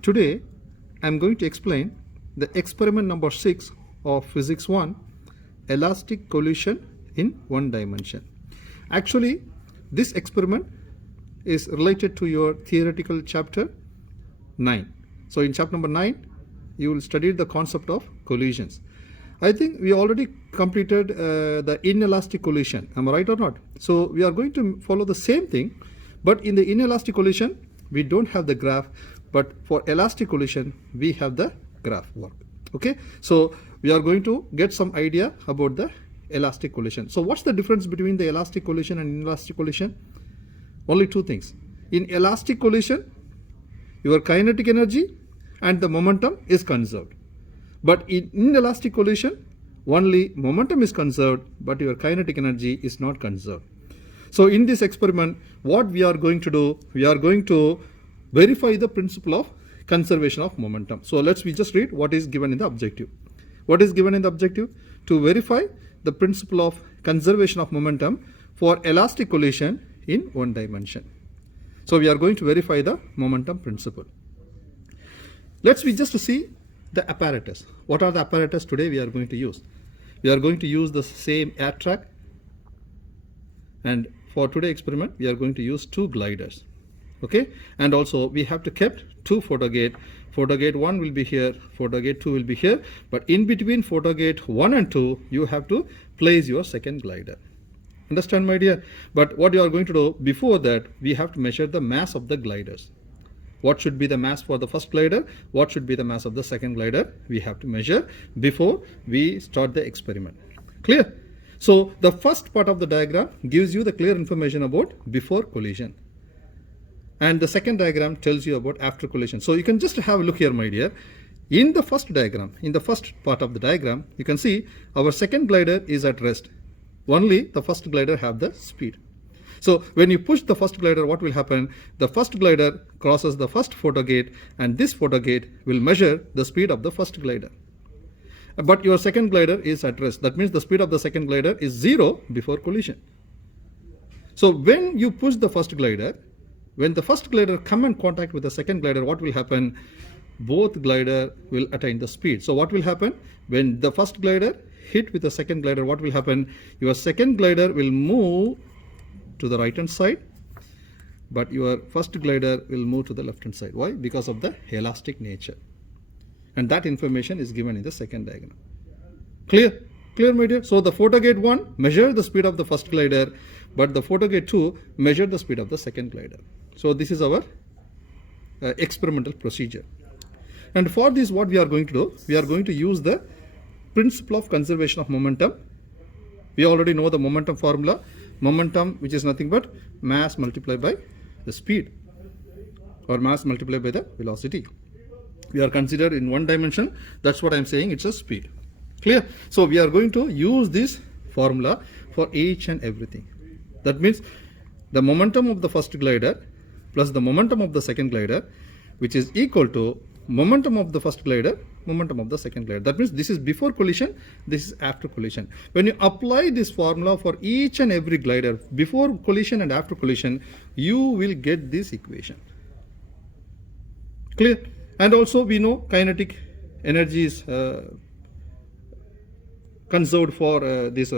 Today I'm going to explain the experiment number 6 of physics 1, elastic collision in one dimension. Actually, this experiment is related to your theoretical chapter 9. So in chapter number 9, you will study the concept of collisions. I think we already completed the inelastic collision. Am I right or not? So we are going to follow the same thing, but in the inelastic collision, we don't have the graph, but for elastic collision, we have the graph work. Okay, so we are going to get some idea about the elastic collision. So what's the difference between the elastic collision and inelastic collision? Only two things. In elastic collision, your kinetic energy and the momentum is conserved. But in inelastic collision, only momentum is conserved, but your kinetic energy is not conserved. So in this experiment, what we are going to do, we are going to verify the principle of conservation of momentum. So we just read what is given in the objective. What is given in the objective? To verify the principle of conservation of momentum for elastic collision in one dimension. So we are going to verify the momentum principle. Let's just see the apparatus. What are the apparatus today we are going to use? We are going to use the same air track, and for today's experiment we are going to use two gliders. Okay, and also we have to kept two photo gate. Photo gate 1 will be here, photo gate 2 will be here, but in between photo gate 1 and 2 you have to place your second glider. Understand, my dear? But what you are going to do before that, we have to measure the mass of the gliders. What should be the mass for the first glider? What should be the mass of the second glider? We have to measure before we start the experiment. Clear? So the first part of the diagram gives you the clear information about before collision, and the second diagram tells you about after collision. So you can just have a look here, my dear. In the first diagram, in the first part of the diagram, you can see our second glider is at rest. Only the first glider have the speed. So when you push the first glider, what will happen? The first glider crosses the first photo gate, and this photo gate will measure the speed of the first glider. But your second glider is at rest. That means the speed of the second glider is 0 before collision. So when you push the first glider, when the first glider come in contact with the second glider, what will happen? Both glider will attain the speed. So what will happen? When the first glider hit with the second glider, what will happen? Your second glider will move to the right hand side, but your first glider will move to the left hand side. Why? Because of the elastic nature. And that information is given in the second diagram. Clear? Clear, my dear? So the photo gate 1 measure the speed of the first glider, but the photo gate 2 measure the speed of the second glider. So this is our experimental procedure. And for this, what we are going to do, we are going to use the principle of conservation of momentum. We already know the momentum formula. Momentum, which is nothing but mass multiplied by the speed, or mass multiplied by the velocity. We are considered in one dimension. That's what I'm saying. It's a speed. Clear? So we are going to use this formula for each and everything. That means the momentum of the first glider plus the momentum of the second glider, which is equal to momentum of the first glider, momentum of the second glider. That means this is before collision, this is after collision. When you apply this formula for each and every glider, before collision and after collision, you will get this equation. Clear? And also we know kinetic energy is conserved for this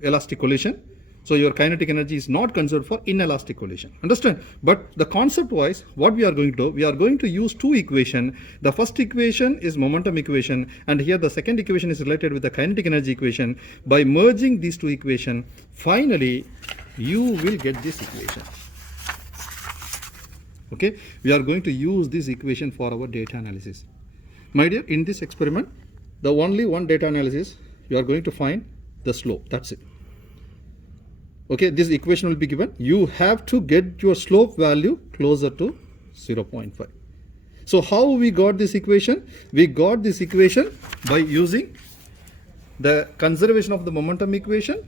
elastic collision. So your kinetic energy is not conserved for inelastic collision. Understand? But the concept wise, what we are going to do, we are going to use two equations. The first equation is momentum equation, and here the second equation is related with the kinetic energy equation. By merging these two equations, finally you will get this equation. Okay, we are going to use this equation for our data analysis. My dear, in this experiment, the only one data analysis, you are going to find the slope. That's it. Okay, this equation will be given. You have to get your slope value closer to 0.5. So how we got this equation? We got this equation by using the conservation of the momentum equation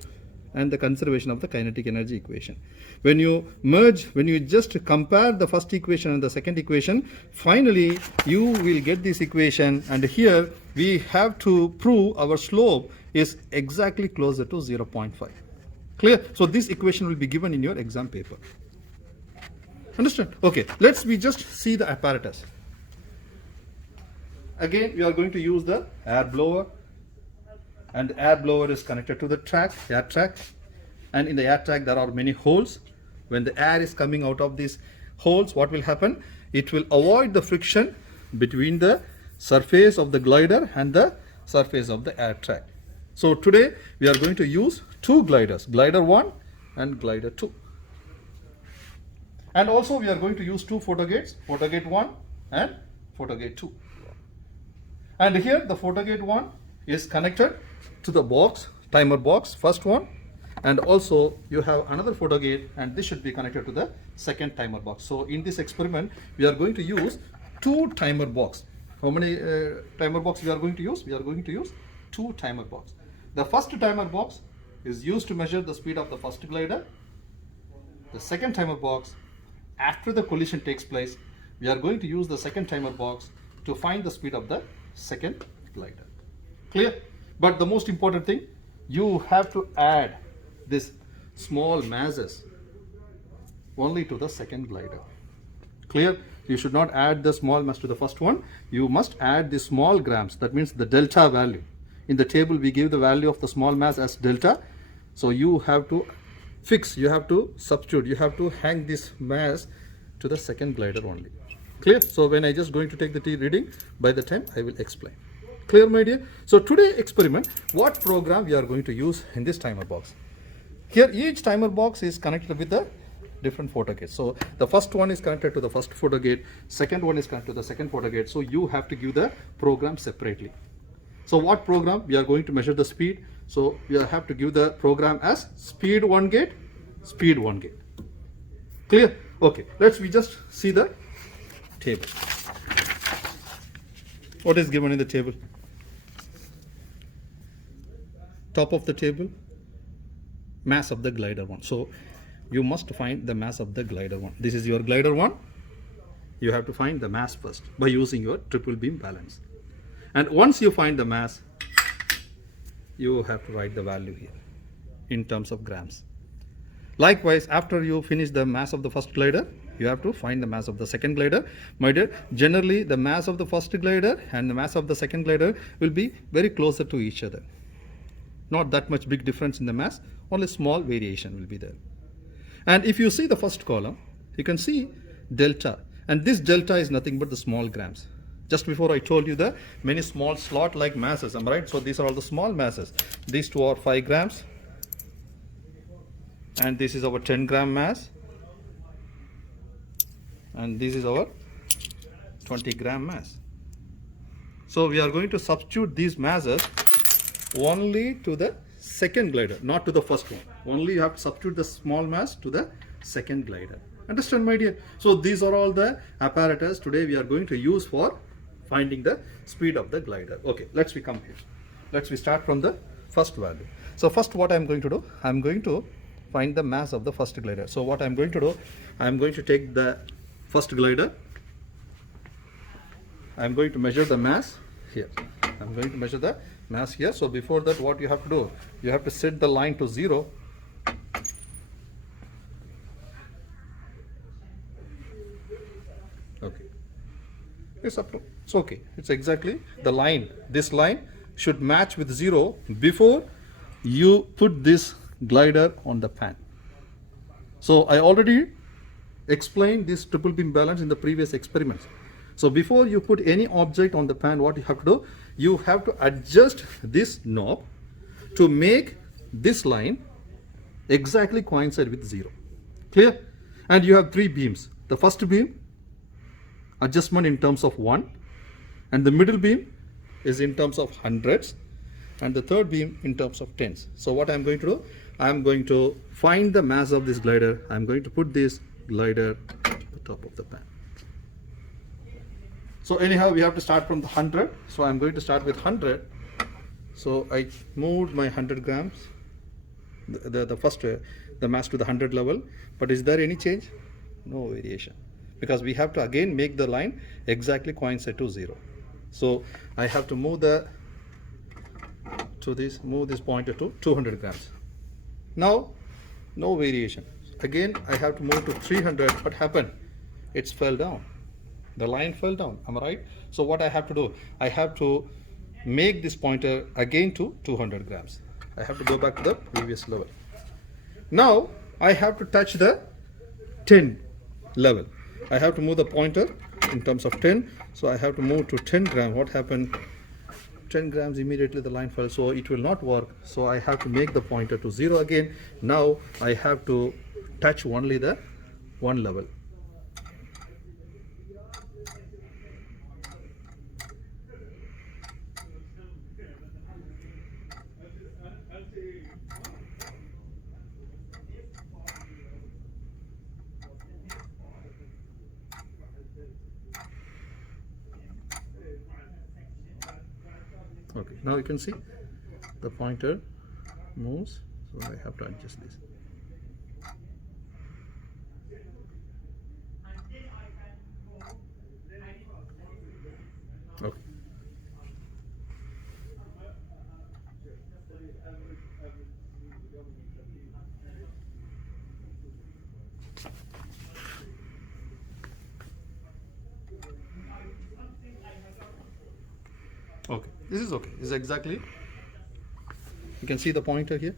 and the conservation of the kinetic energy equation. When you merge, when you just compare the first equation and the second equation, finally you will get this equation, and here we have to prove our slope is exactly closer to 0.5. Clear? So this equation will be given in your exam paper. Understand? Okay, we just see the apparatus. Again, we are going to use the air blower, and the air blower is connected to the track, air track, and in the air track there are many holes. When the air is coming out of these holes, what will happen? It will avoid the friction between the surface of the glider and the surface of the air track. So today we are going to use two gliders, glider 1 and glider 2. And also we are going to use two photo gates, photo gate 1 and photo gate 2. And here the photo gate 1 is connected to the box, timer box, first one, and also you have another photo gate, and this should be connected to the second timer box. So in this experiment we are going to use two timer box. How many timer box we are going to use? We are going to use two timer box. The first timer box is used to measure the speed of the first glider. The second timer box, after the collision takes place, we are going to use the second timer box to find the speed of the second glider. Clear? But the most important thing, you have to add this small masses only to the second glider. Clear? You should not add the small mass to the first one. You must add the small grams. That means the delta value. In the table we give the value of the small mass as delta. So you have to fix, you have to substitute, you have to hang this mass to the second glider only. Clear? So when I just going to take the T reading, by the time I will explain. Clear, my dear? So today experiment, what program we are going to use in this timer box? Here each timer box is connected with a different photo gate. So the first one is connected to the first photo gate, second one is connected to the second photo gate. So you have to give the program separately. So what program? We are going to measure the speed. So we have to give the program as speed 1 gate, speed 1 gate. Clear? Okay, we just see the table. What is given in the table? Top of the table, mass of the glider 1. So you must find the mass of the glider 1. This is your glider 1. You have to find the mass first by using your triple beam balance. And once you find the mass, you have to write the value here in terms of grams. Likewise, after you finish the mass of the first glider, you have to find the mass of the second glider. My dear, generally the mass of the first glider and the mass of the second glider will be very closer to each other. Not that much big difference in the mass, only small variation will be there. And if you see the first column, you can see delta, and this delta is nothing but the small grams. Just before I told you the many small slot like masses, am I right? So these are all the small masses. These two are 5 grams, and this is our 10 gram mass, and this is our 20 gram mass. So we are going to substitute these masses only to the second glider, not to the first one. Only you have to substitute the small mass to the second glider. Understand, my dear? So these are all the apparatus today we are going to use for finding the speed of the glider. Okay, let's come here. Let's start from the first value. So first what I'm going to do, I'm going to find the mass of the first glider. So what I'm going to do, I'm going to take the first glider. I'm going to measure the mass here. I'm going to measure the mass here. So before that, what you have to do, you have to set the line to 0. Okay, it's okay. It's exactly the line. This line should match with 0 before you put this glider on the pan. So I already explained this triple beam balance in the previous experiments. So before you put any object on the pan, what you have to do, you have to adjust this knob to make this line exactly coincide with 0. Clear? And you have 3 beams. The first beam, adjustment in terms of 1, and the middle beam is in terms of hundreds, and the third beam in terms of tens. So what I'm going to do, I'm going to find the mass of this glider. I'm going to put this glider at the top of the pan. So anyhow, we have to start from the 100. So I'm going to start with 100. So I moved my 100 grams, the first the mass to the 100 level. But is there any change? No variation, because we have to again make the line exactly coincide to 0. So I have to move this pointer to 200 grams. Now, no variation. Again, I have to move to 300. What happened? It's fell down. The line fell down, am I right? So what I have to do, I have to make this pointer again to 200 grams. I have to go back to the previous level. Now I have to touch the 10 level. I have to move the pointer in terms of 10. So I have to move to 10 grams. What happened? 10 grams, immediately the line fell, so it will not work. So I have to make the pointer to 0 again. Now I have to touch only the one level. Okay, now you can see the pointer moves, so I have to adjust this. Okay. Okay, this is okay. This is exactly, you can see the pointer here.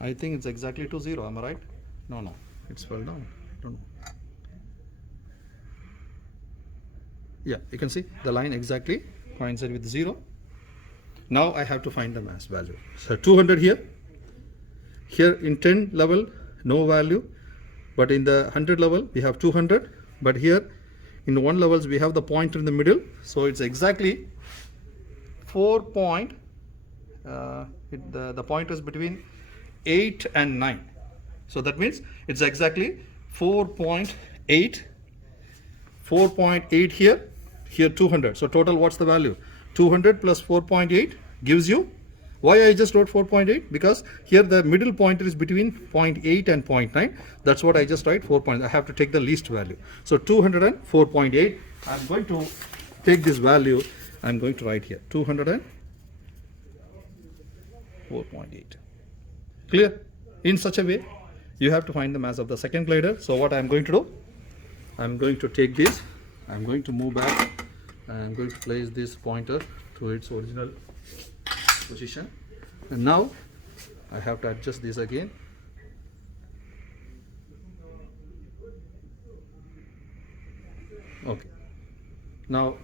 I think it's exactly to 0, am I right? No, it's fell down. I don't know. Yeah, you can see the line exactly coincides with 0. Now I have to find the mass value. So 200 here. Here in 10 level, no value. But in the 100 level, we have 200. But here in 1 levels, we have the pointer in the middle. So it's exactly 4 point, the pointer is between 8 and 9. So that means it's exactly 4.8. 4.8 here, here 200. So total, what's the value? 200 plus 4.8 gives you, why I just wrote 4.8? Because here the middle pointer is between 0.8 and 0.9. That's what I just write 4 point. I have to take the least value. So 204.8. I'm going to take this value. I'm going to write here 204.8. Clear? In such a way, you have to find the mass of the second glider. So what I'm going to do, I'm going to take this, I'm going to move back, and I'm going to place this pointer to its original position. And now I have to adjust this again. Okay. Now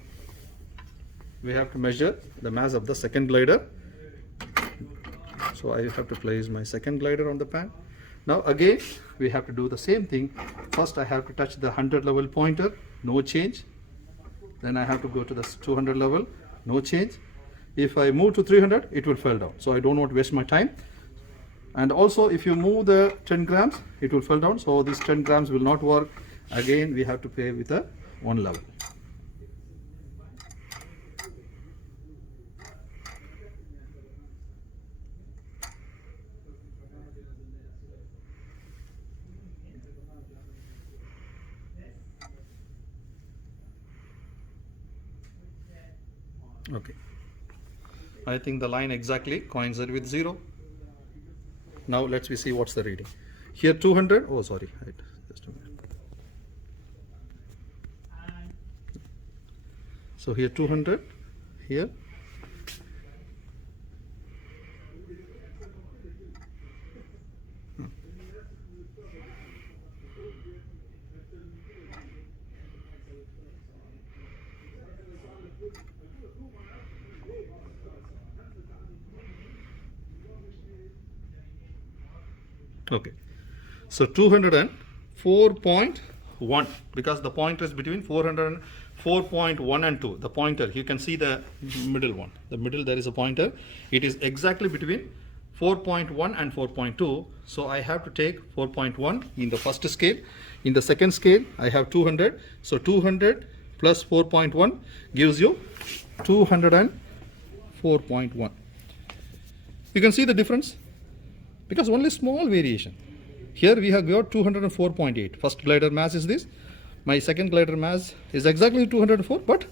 we have to measure the mass of the second glider. So I have to place my second glider on the pan. Now again, we have to do the same thing. First I have to touch the 100 level pointer, no change. Then I have to go to the 200 level, no change. If I move to 300, it will fall down. So I don't want to waste my time. And also if you move the 10 grams, it will fall down. So these 10 grams will not work. Again, we have to play with a one level. Okay, I think the line exactly coincides with 0. Now let's see what's the reading. Here 200, oh sorry, right, just a minute. So here 200, here. Okay, so 204.1, because the pointer is between 404.1 and 2. The pointer, you can see the middle one. The middle, there is a pointer. It is exactly between 4.1 and 4.2. So I have to take 4.1 in the first scale. In the second scale, I have 200. So 200 plus 4.1 gives you 204.1. You can see the difference, because only small variation. Here we have got 204.8. First glider mass is this. My second glider mass is exactly 204, but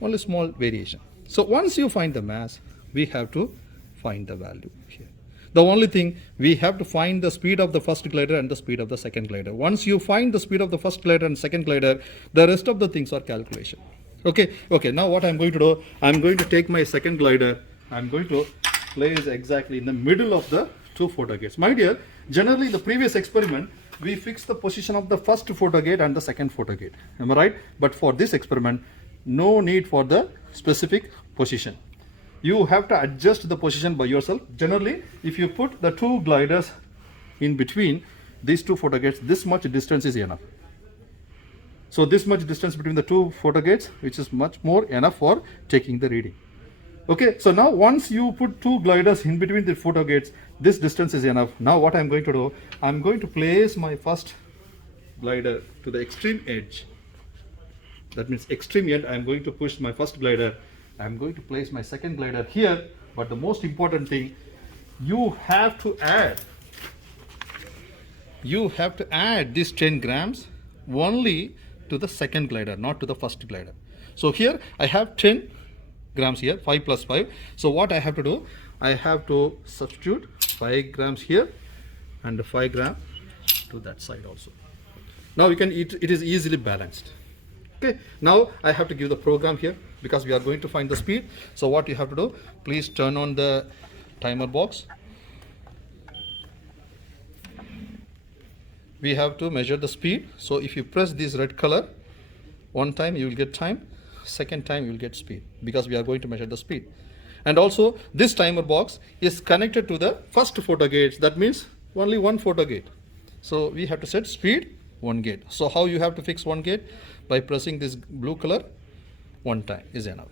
only small variation. So once you find the mass, we have to find the value here. The only thing, we have to find the speed of the first glider and the speed of the second glider. Once you find the speed of the first glider and second glider, the rest of the things are calculation. Okay, now what I'm going to do, I'm going to take my second glider, I'm going to place exactly in the middle of the two photo gates. My dear, generally the previous experiment, we fixed the position of the first photo gate and the second photo gate. Am I right? But for this experiment, no need for the specific position. You have to adjust the position by yourself. Generally, if you put the two gliders in between these two photo gates, this much distance is enough. So this much distance between the two photo gates, which is much more enough for taking the reading. Okay, so now once you put two gliders in between the photo gates, this distance is enough. Now what I'm going to do, I'm going to place my first glider to the extreme edge. That means extreme end, I'm going to push my first glider. I'm going to place my second glider here. But the most important thing, you have to add this 10 grams only to the second glider, not to the first glider. So here I have 10 grams here, 5 plus 5. So what I have to do, I have to substitute 5 grams here and 5 grams to that side also. Now you can it is easily balanced. Okay, now I have to give the program here because we are going to find the speed. So what you have to do, please turn on the timer box. We have to measure the speed. So if you press this red color, one time you will get time, second time you will get speed, because we are going to measure the speed. And also this timer box is connected to the first photo gate. That means only one photo gate. So we have to set speed one gate. So how you have to fix one gate? By pressing this blue color one time is enough.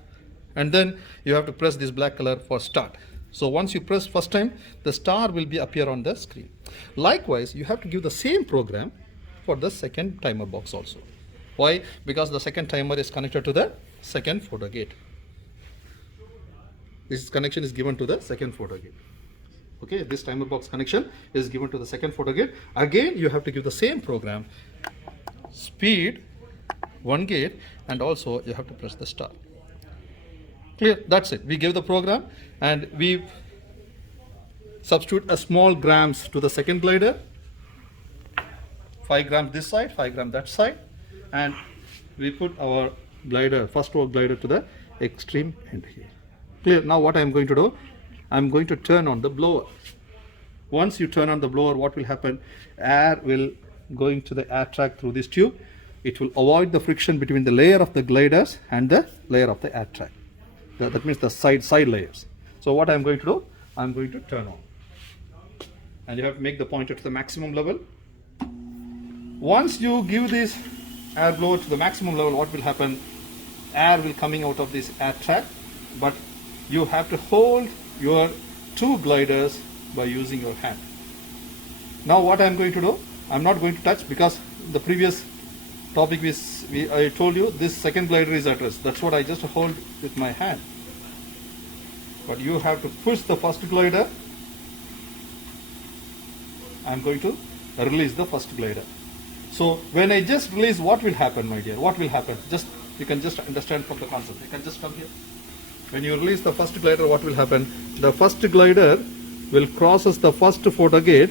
And then you have to press this black color for start. So once you press first time, the star will be appear on the screen. Likewise, you have to give the same program for the second timer box also. Why? Because the second timer is connected to the second photo gate. This connection is given to the second photo gate. Okay, this timer box connection is given to the second photo gate. Again, you have to give the same program, speed one gate, and also you have to press the star. Clear? That's it. We gave the program and we substitute a small grams to the second glider, 5 grams this side, 5 grams that side, and we put our glider, first row glider, to the extreme end here. Clear? Now what I am going to do, I am going to turn on the blower. Once you turn on the blower, what will happen? Air will go into the air track through this tube. It will avoid the friction between the layer of the gliders and the layer of the air track. That means the side layers. So what I am going to do, I am going to turn on. And you have to make the pointer to the maximum level. Once you give this air blower to the maximum level, what will happen? Air will coming out of this air track, but you have to hold your two gliders by using your hand. Now what I am going to do, I am not going to touch, because the previous topic I told you this second glider is at rest. That's what I just hold with my hand. But you have to push the first glider. I am going to release the first glider. So when I just release, what will happen, my dear? What will happen? You can just understand from the concept. You can just come here. When you release the first glider, what will happen? The first glider will crosses the first photo gate.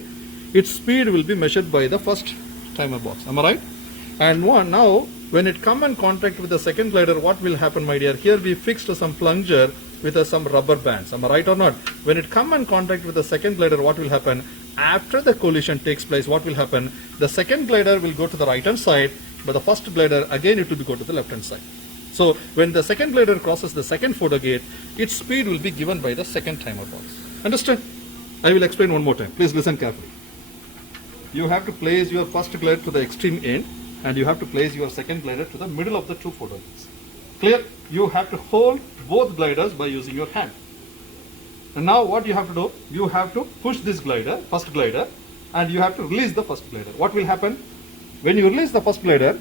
Its speed will be measured by the first timer box. Am I right? And now when it come in contact with the second glider, what will happen, my dear? Here we fixed some plunger with some rubber bands. Am I right or not? When it come in contact with the second glider, what will happen? After the collision takes place, what will happen? The second glider will go to the right hand side, but the first glider, again, it will go to the left hand side. So when the second glider crosses the second photo gate, its speed will be given by the second timer box. Understand? I will explain one more time. Please listen carefully. You have to place your first glider to the extreme end, and you have to place your second glider to the middle of the two photo gates. Clear? You have to hold both gliders by using your hand. And now what you have to do, you have to push this glider, first glider, and you have to release the first glider. What will happen? When you release the first glider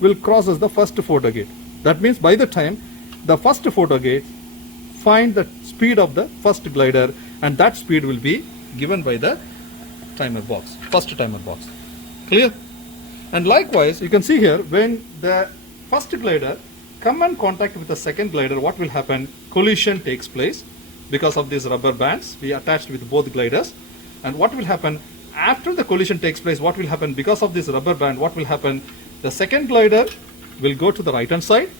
will crosses the first photo gate. That means by the time the first photo gate find the speed of the first glider, and that speed will be given by the timer box, first timer box. Clear? And likewise, you can see here, when the first glider come in contact with the second glider, what will happen? Collision takes place. because of these rubber bands we attached with both gliders. And what will happen after the collision takes place, what will happen because of this rubber band, what will happen, the second glider will go to the right hand side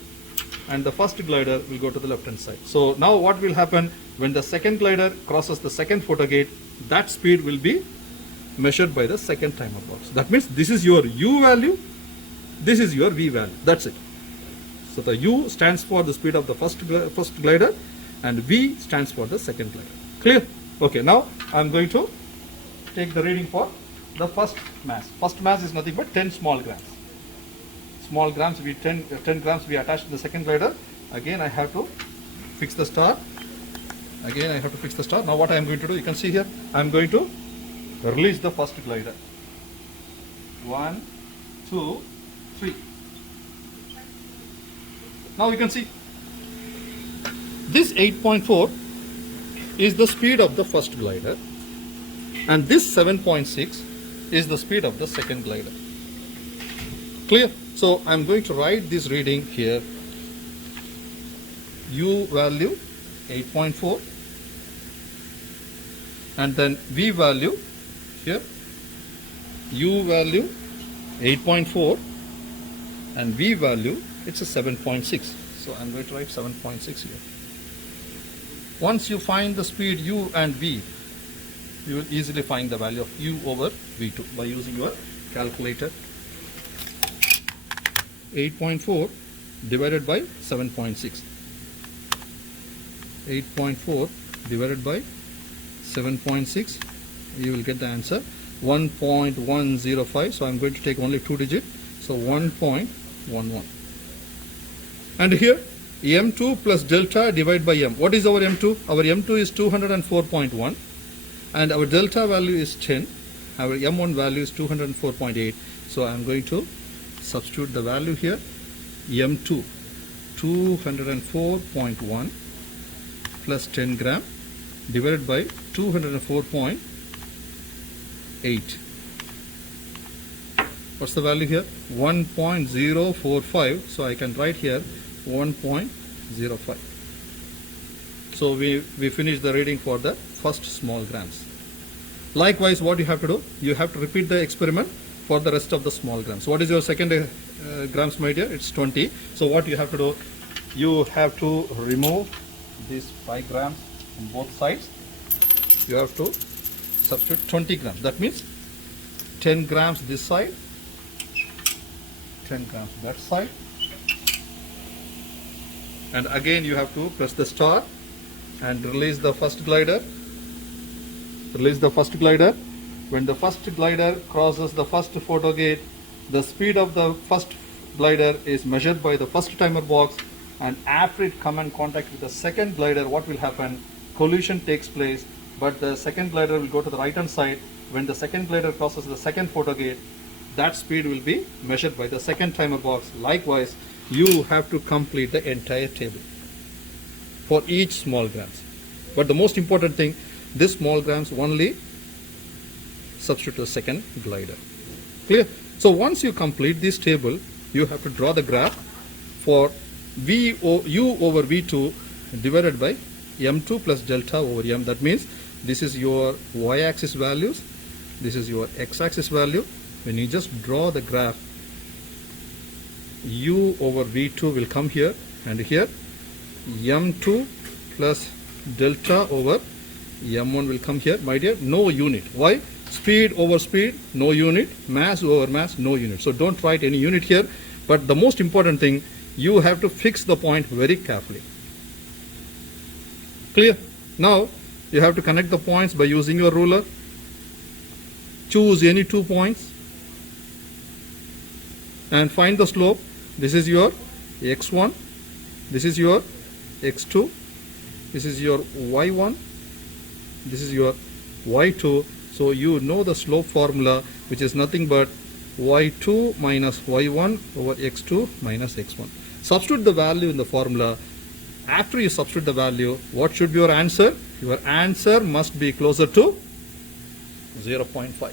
and the first glider will go to the left hand side. So now what will happen, when the second glider crosses the second photo gate, that speed will be measured by the second timer box. That means this is your U value, this is your V value, that's it. So the U stands for the speed of the first glider and V stands for the second glider. Clear? Okay, now I am going to take the reading for the first mass. First mass is nothing but 10 small grams. Small grams, 10 grams we attach to the second glider. Again I have to fix the star. Now what I am going to do, you can see here, I am going to release the first glider. 1, 2, 3. Now you can see this 8.4 is the speed of the first glider and this 7.6 is the speed of the second glider. Clear? So I am going to write this reading here. U value 8.4 and then V value here, U value 8.4 and V value, it's a 7.6. So I'm going to write 7.6 here. Once you find the speed U and V, you will easily find the value of U over V2 by using your calculator. 8.4 divided by 7.6. 8.4 divided by 7.6, you will get the answer 1.105. So I'm going to take only 2 digits, so 1.11. And here M2 plus delta divided by M. What is our M2? Our M2 is 204.1 and our delta value is 10. Our M1 value is 204.8. So I'm going to substitute the value here. M2 204.1 plus 10 gram divided by 204.8. What's the value here? 1.045. So I can write here 1.05. So we finish the reading for the first small grams. Likewise, what you have to do, you have to repeat the experiment for the rest of the small grams. What is your second grams, my dear? It's 20. So what you have to do, you have to remove these 5 grams on both sides. You have to substitute 20 grams. That means 10 grams this side, 10 grams that side. And again you have to press the star and release the first glider. Release the first glider. When the first glider crosses the first photo gate, the speed of the first glider is measured by the first timer box, and after it come in contact with the second glider, what will happen? Collision takes place, but the second glider will go to the right hand side. When the second glider crosses the second photo gate, that speed will be measured by the second timer box. Likewise, you have to complete the entire table for each small grams. But the most important thing, this small grams only substitute the second glider. Clear? So once you complete this table, you have to draw the graph for U over V2 divided by M2 plus delta over M. That means this is your y-axis values, this is your x-axis value. When you just draw the graph, U over V2 will come here, and here M2 plus delta over M1 will come here. My dear, no unit. Why? Speed over speed, no unit. Mass over mass, no unit. So don't write any unit here. But the most important thing, you have to fix the point very carefully. Clear? Now you have to connect the points by using your ruler. Choose any 2 points and find the slope. This is your x1, this is your x2, this is your y1, this is your y2. So you know the slope formula, which is nothing but y2 minus y1 over x2 minus x1. Substitute the value in the formula. After you substitute the value, what should be your answer? Your answer must be closer to 0.5.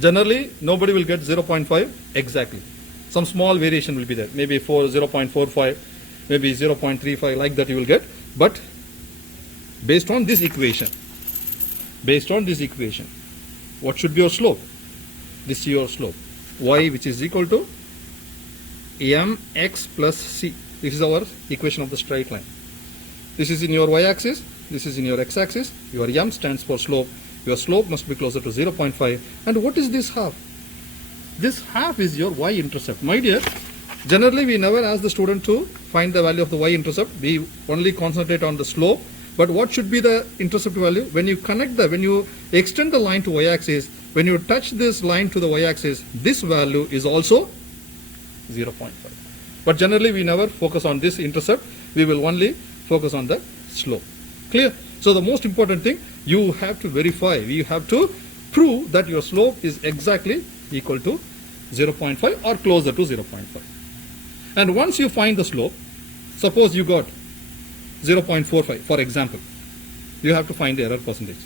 Generally, nobody will get 0.5 exactly. Some small variation will be there. Maybe for 0.45, maybe 0.35, like that you will get. But based on this equation, what should be your slope? This is your slope, y, which is equal to mx plus c. This is our equation of the straight line. This is in your y-axis, this is in your x-axis. Your m stands for slope. Your slope must be closer to 0.5. And what is this half? This half is your y-intercept. My dear, generally we never ask the student to find the value of the y-intercept. We only concentrate on the slope. But what should be the intercept value? When you extend the line to y-axis, when you touch this line to the y-axis, this value is also 0.5. But generally we never focus on this intercept. We will only focus on the slope. Clear? So the most important thing, you have to verify, you have to prove that your slope is exactly equal to 0.5 or closer to 0.5. And once you find the slope, suppose you got 0.45, for example, you have to find the error percentage.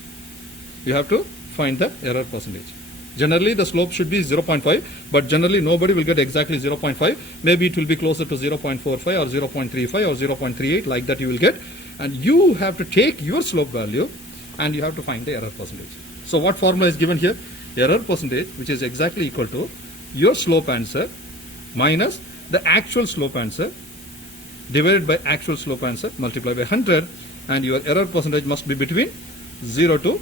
Generally the slope should be 0.5, but generally nobody will get exactly 0.5. Maybe it will be closer to 0.45 or 0.35 or 0.38, like that you will get. And you have to take your slope value and you have to find the error percentage. So what formula is given here? Error percentage, which is exactly equal to your slope answer minus the actual slope answer divided by actual slope answer multiplied by 100, and your error percentage must be between 0 to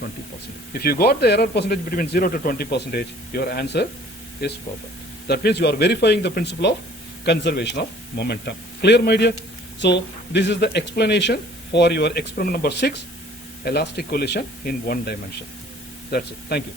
20%. If you got the error percentage between 0 to 20%, your answer is perfect. That means you are verifying the principle of conservation of momentum. Clear, my dear? So this is the explanation for your experiment number 6, elastic collision in one dimension. That's it. Thank you.